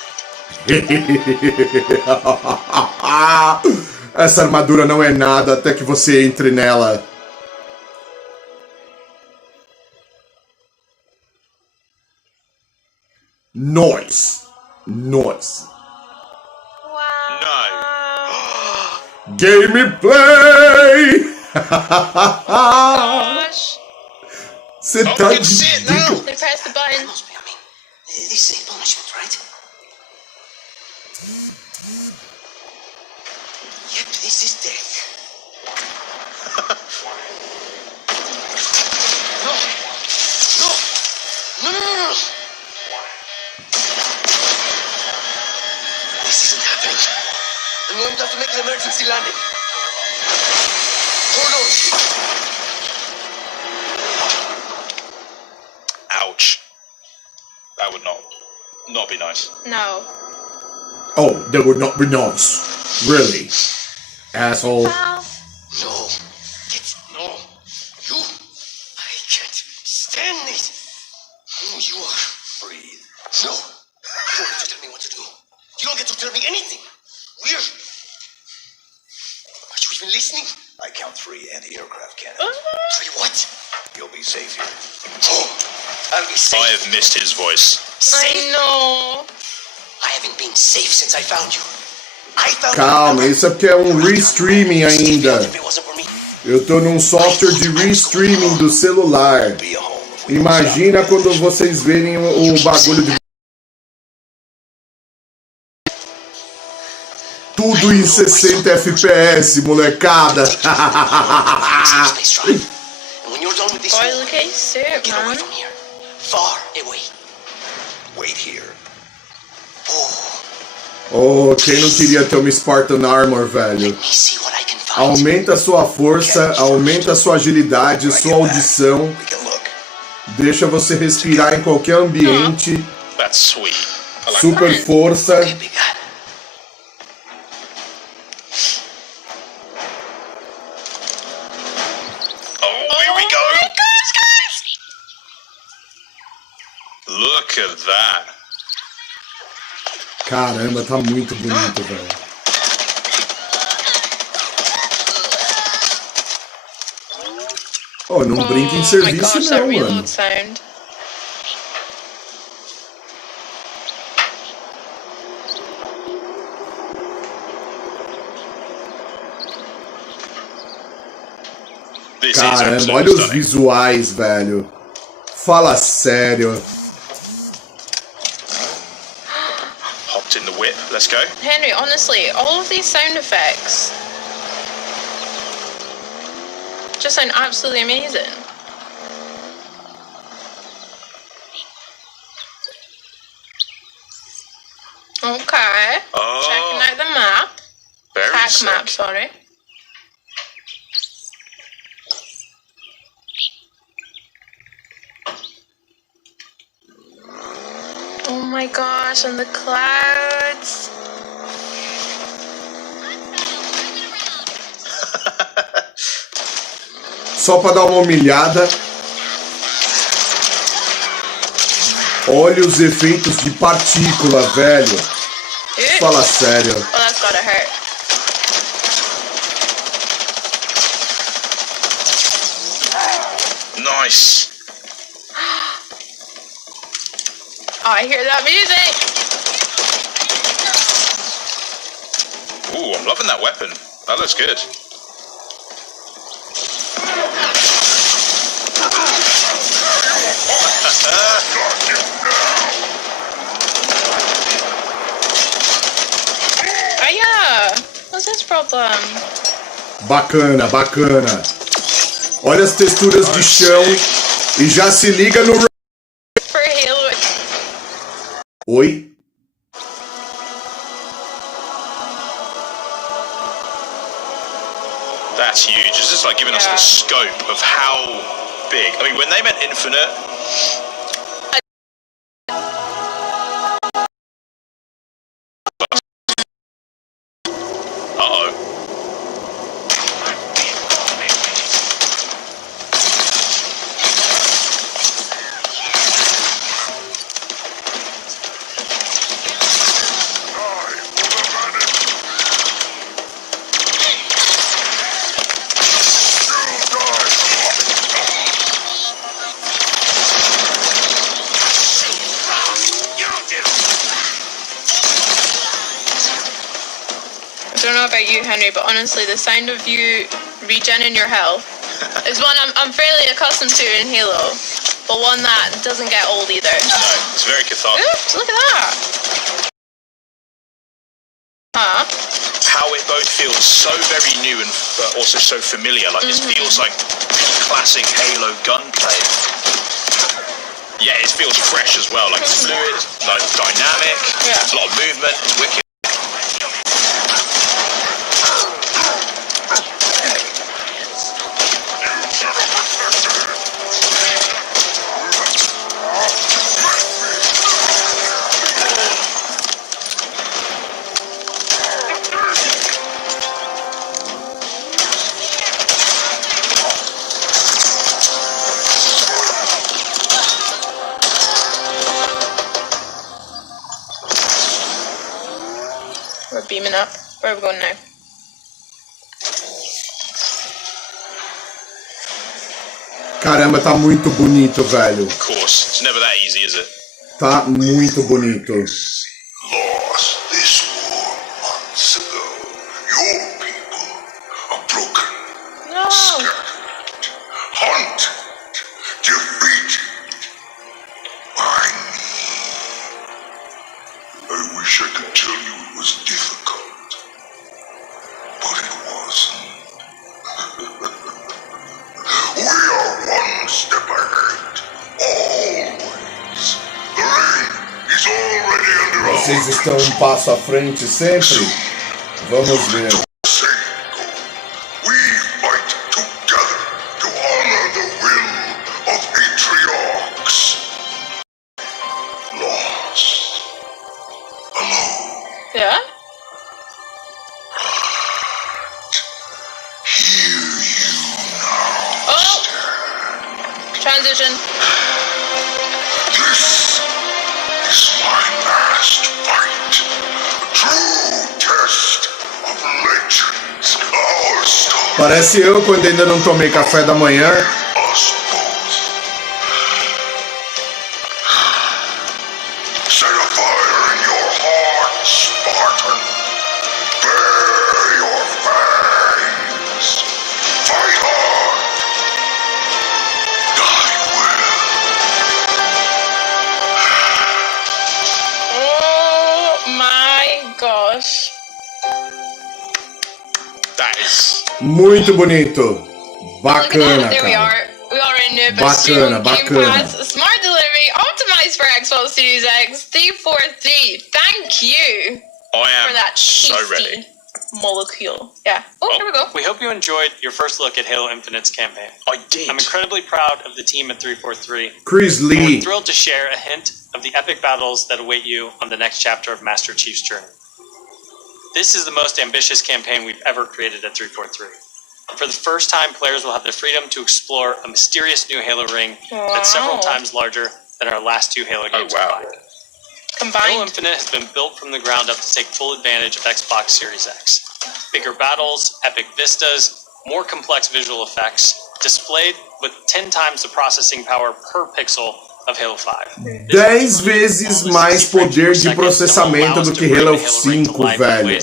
Essa armadura não é nada até que você entre nela. Nós. Gameplay! Gosh. Você tá de... They pressed the button. This is punishment, right? Yep, this is death. No. This isn't happening. I'm going to have to make an emergency landing. Hold on. Ouch. That would not be nice. No. Oh, that would not be nice. Really? Asshole. No. You. I can't stand it. Who you are. Breathe. No. You don't get to tell me what to do. You don't get to tell me anything. We're... Are you even listening? I count 3 anti-aircraft cannons. 3 what? You'll be safe here. Oh, I'll be safe. I have missed his voice. Safe? I know. I haven't been safe since I found you. I found Calma, isso é porque é um restreaming ainda. Eu tô num software de restreaming do celular. Be a home of Imagina quando vocês verem o bagulho de... Tudo em 60 FPS, molecada. When you're done with this, Boy, look at his suit, get away man. from here. Far away. Wait here. Oh, quem não queria ter uma Spartan Armor, velho? Aumenta a sua força, aumenta a sua agilidade, sua audição. Deixa você respirar em qualquer ambiente. That's sweet. I like Super that. força. Look at that. Caramba, tá muito bonito, velho. Oh, não brinca em serviço gosh, não, that reload mano. sound. Caramba, olha os visuais, velho. Fala sério. Hopped in the whip. Let's go. Henry, honestly, all of these sound effects just sound absolutely amazing. Okay. Oh. Checking out the map. Very Pack sick. map, sorry. Oh my gosh, and the clouds. Só pra dar uma humilhada. Olha os efeitos de partícula, velho. Fala sério. Oh, that's gotta hurt. Nice. Oh, I hear that music. Ooh, I'm loving that weapon. That looks good. Oh yeah. What's this problem? Bacana, bacana. Olha as texturas de chão e já se liga no... For Halo. Oi? That's huge. It's just like giving us the scope of how big. I mean, when they meant infinite. Uh-oh. I don't know about you, Henry, but honestly, the sound of you regening your health is one I'm fairly accustomed to in Halo, but one that doesn't get old either. No, it's very cathartic. Oops, look at that. Huh? How it both feels so very new and also so familiar. Like this feels like classic Halo gunplay. Yeah, it feels fresh as well. Like it's fluid, like dynamic. Yeah. There's a lot of movement. Wicked. We're beaming up. Where are we going now? Caramba, tá muito bonito, velho. Of course, it's never that easy, is it? Tá muito bonito. Lost this war months ago. Your people are broken, No. scattered, hunted, defeated. eles estão um passo à frente sempre? Vamos ver. Yeah? Oh! Transition. This is my last fight. True test of legends. Our story. Parece eu quando ainda não tomei café da manhã. Set a fire in your heart, Spartan. Bare your fangs. Fight hard. Die well. Oh my gosh. That is Muito bonito. Bacana, There we cara. are. We already knew, but Bacana, still, Game bacana. Pass, smart delivery, optimized for Xbox Series X, 343. Thank you I am for that so tasty ready. molecule. Yeah. Oh, here we go. We hope you enjoyed your first look at Halo Infinite's campaign. I did. I'm incredibly proud of the team at 343. Chris And Lee. we're thrilled to share a hint of the epic battles that await you on the next chapter of Master Chief's journey. This is the most ambitious campaign we've ever created at 343. For the first time, players will have the freedom to explore a mysterious new Halo ring that's several times larger than our last two Halo games combined. Halo Infinite has been built from the ground up to take full advantage of Xbox Series X. Bigger battles, epic vistas, more complex visual effects, displayed with 10 times the processing power per pixel of Halo 5. 10 vezes mais poder de processamento do que Halo 5, velho.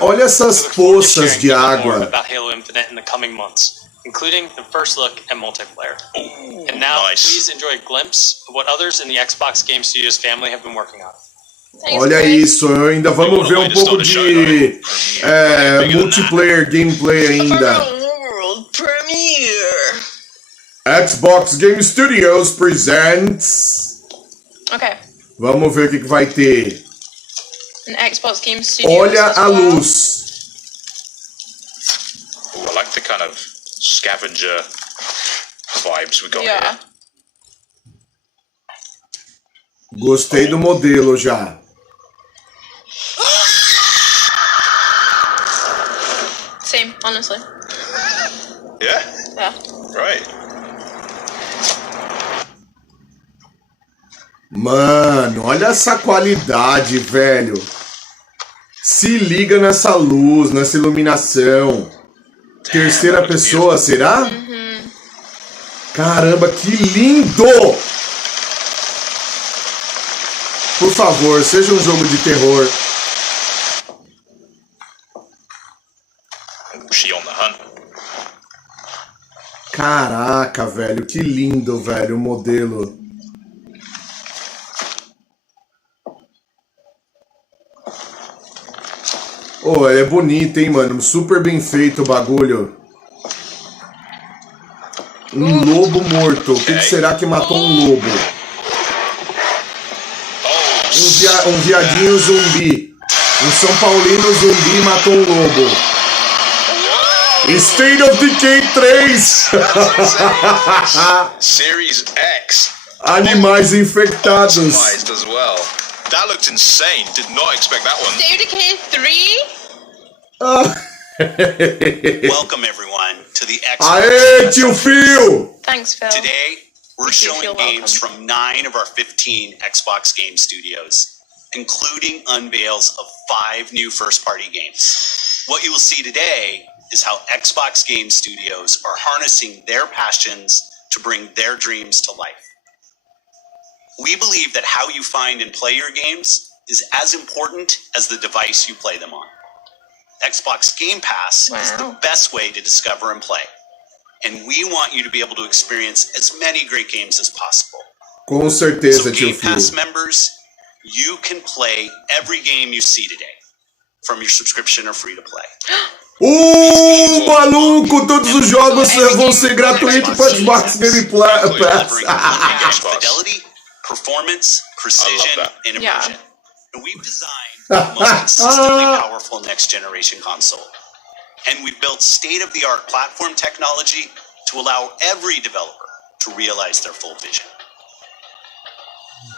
Olha essas poças de água. About Halo Infinite in the coming months, including the first look at multiplayer. And now, please enjoy a glimpse of what others in the Xbox Game Studios family have been working on. Olha isso, ainda vamos ver um pouco de multiplayer gameplay ainda. World premiere. Xbox Game Studios presents. Okay. Vamos ver o que vai ter. An Xbox Game Studios. Olha as a well. luz. Ooh, I like the kind of scavenger vibes we got Yeah. here. Gostei do modelo já. Same, honestly. Yeah? Yeah. Right. Mano, olha essa qualidade, velho. Se liga nessa luz, nessa iluminação. Terceira pessoa, será? Caramba, que lindo! Por favor, seja um jogo de terror. She on the hunt. Caraca, velho, que lindo, velho, o modelo. Oh, é bonito, hein, mano? Super bem feito o bagulho. Um lobo morto. O que será que matou um lobo? Um viadinho zumbi. Um São Paulino zumbi matou um lobo. State of Decay 3! Series X. Animais infectados. Optimized as well. That looked insane. Did not expect that one. State of Decay 3? Welcome everyone to the Xbox. Aê, tio Phil! Thanks, Phil. Today we're Makes you showing feel games welcome. from 9 of our 15 Xbox Game Studios, including unveils of 5 new first-party games. What you will see today is how Xbox Game Studios are harnessing their passions to bring their dreams to life. We believe that how you find and play your games is as important as the device you play them on. Xbox Game Pass is the best way to discover and play. And we want you to be able to experience as many great games as possible. Com certeza, So tio Game Pass Phil. members, you can play every game you see today from your subscription or free to play. Maluco! Todos os jogos vão ser gratuitos para Xbox Game Pass. Fidelity, performance, precision, and immersion. And we've designed the most consistently powerful next generation console. And we've built state-of-the-art platform technology to allow every developer to realize their full vision.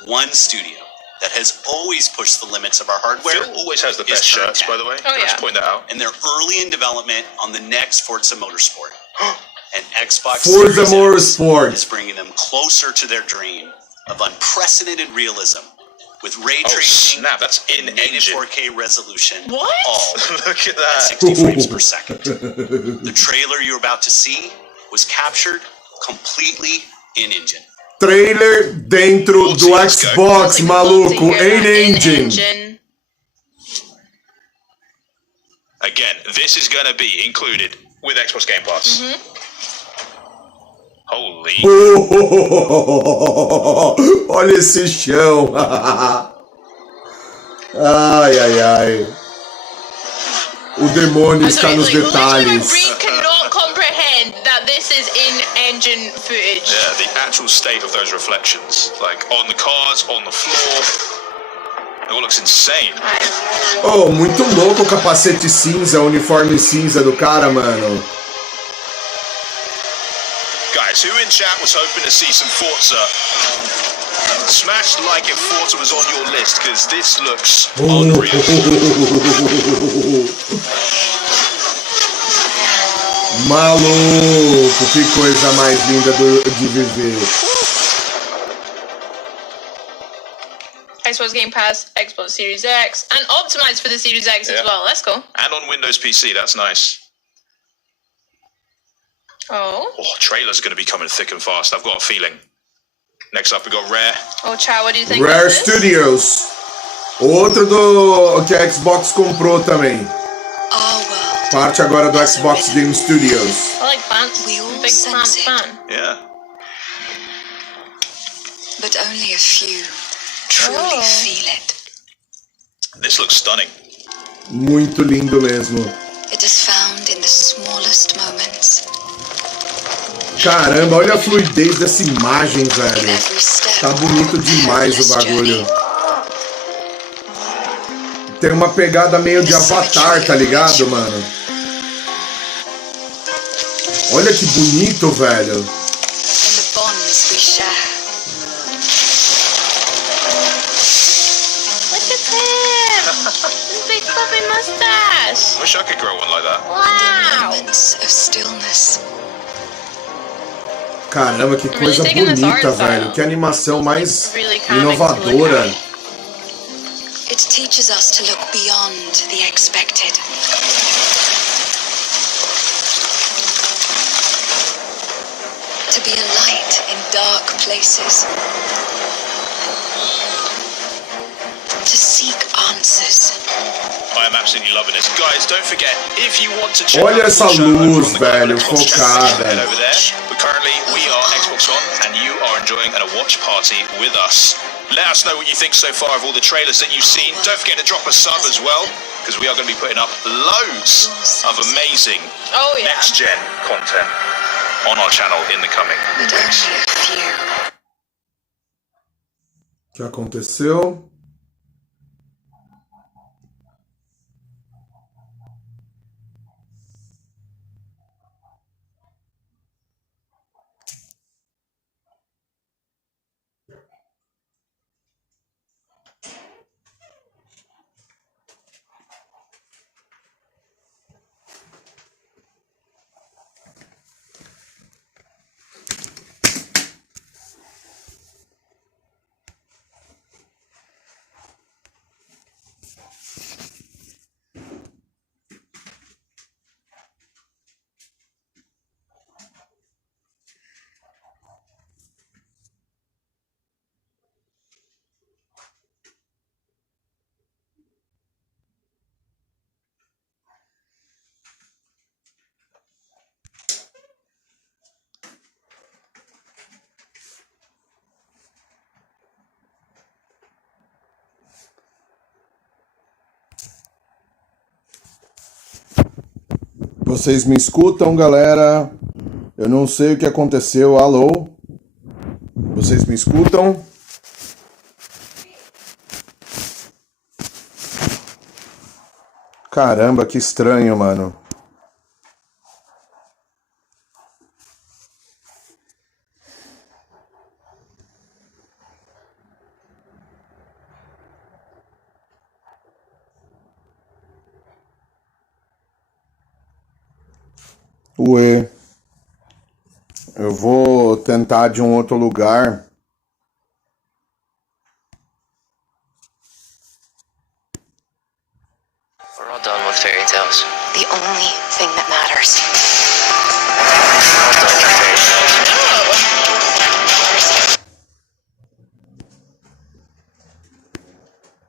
One studio that has always pushed the limits of our hardware. Phil always has the best shirts, by the way. Oh, Let's yeah. point that out. And they're early in development on the next Forza Motorsport. And Xbox Forza Series X Motorsport. is bringing them closer to their dream of unprecedented realism with ray tracing, snap, that's in native engine. 4K resolution. What? All Look at at that. 60 frames per second. The trailer you're about to see was captured completely in engine. Trailer dentro do Xbox, maluco, em engine. Again, this is going to be included with Xbox Game Pass. Holy. Olha esse chão. Ai, ai, ai. O demônio está nos detalhes. We cannot comprehend that this is in-engine footage. Yeah, the actual state of those reflections. Like, on the cars, on the floor. It all looks insane. Oh, muito louco o capacete cinza, o uniforme cinza do cara, mano. Guys, who in chat was hoping to see some Forza? Smash like if Forza was on your list, because this looks unreal. Maluco, que coisa mais linda de viver. Xbox Game Pass, Xbox Series X, and optimized for the Series X as well. That's cool. And on Windows PC, that's nice. Oh. Oh, trailers are going to be coming thick and fast, I've got a feeling. Next up, we got Rare. Oh, Chow, what do you think Rare of this? Studios. Outro do que a Xbox comprou também. Parte agora do Xbox Game Studios. I like plants. I'm a big plant fan. Yeah. But only a few truly feel it. This looks stunning. Muito lindo mesmo. It is found in the smallest moments. Caramba, olha a fluidez dessa imagem, velho. Tá bonito demais o bagulho. Tem uma pegada meio de Avatar, tá ligado, mano? Olha que bonito, velho. In the bonds we share. Look at him! His big fluffy mustache! Wish I could grow one like that. Wow! Moments of stillness. Caramba, que coisa bonita, velho. Que animação mais inovadora. It teaches us to look beyond the expected. To be a light in dark places. To seek answers. I am absolutely loving this. Guys, don't forget, if you want to check Olha out essa the show luz, from the velho, Xbox focada. head over there. But currently, we are Xbox On, and you are enjoying a watch party with us. Let us know what you think so far of all the trailers that you've seen. Don't forget to drop a sub as well, because we are going to be putting up loads of amazing next-gen content on our channel in the coming weeks. O que aconteceu? Vocês me escutam, galera? Eu não sei o que aconteceu. Alô? Vocês me escutam? Caramba, que estranho, mano. Ué. Eu vou tentar de um outro lugar. We're all done with fairy tales. The only thing that matters. We're all done with fairy tales.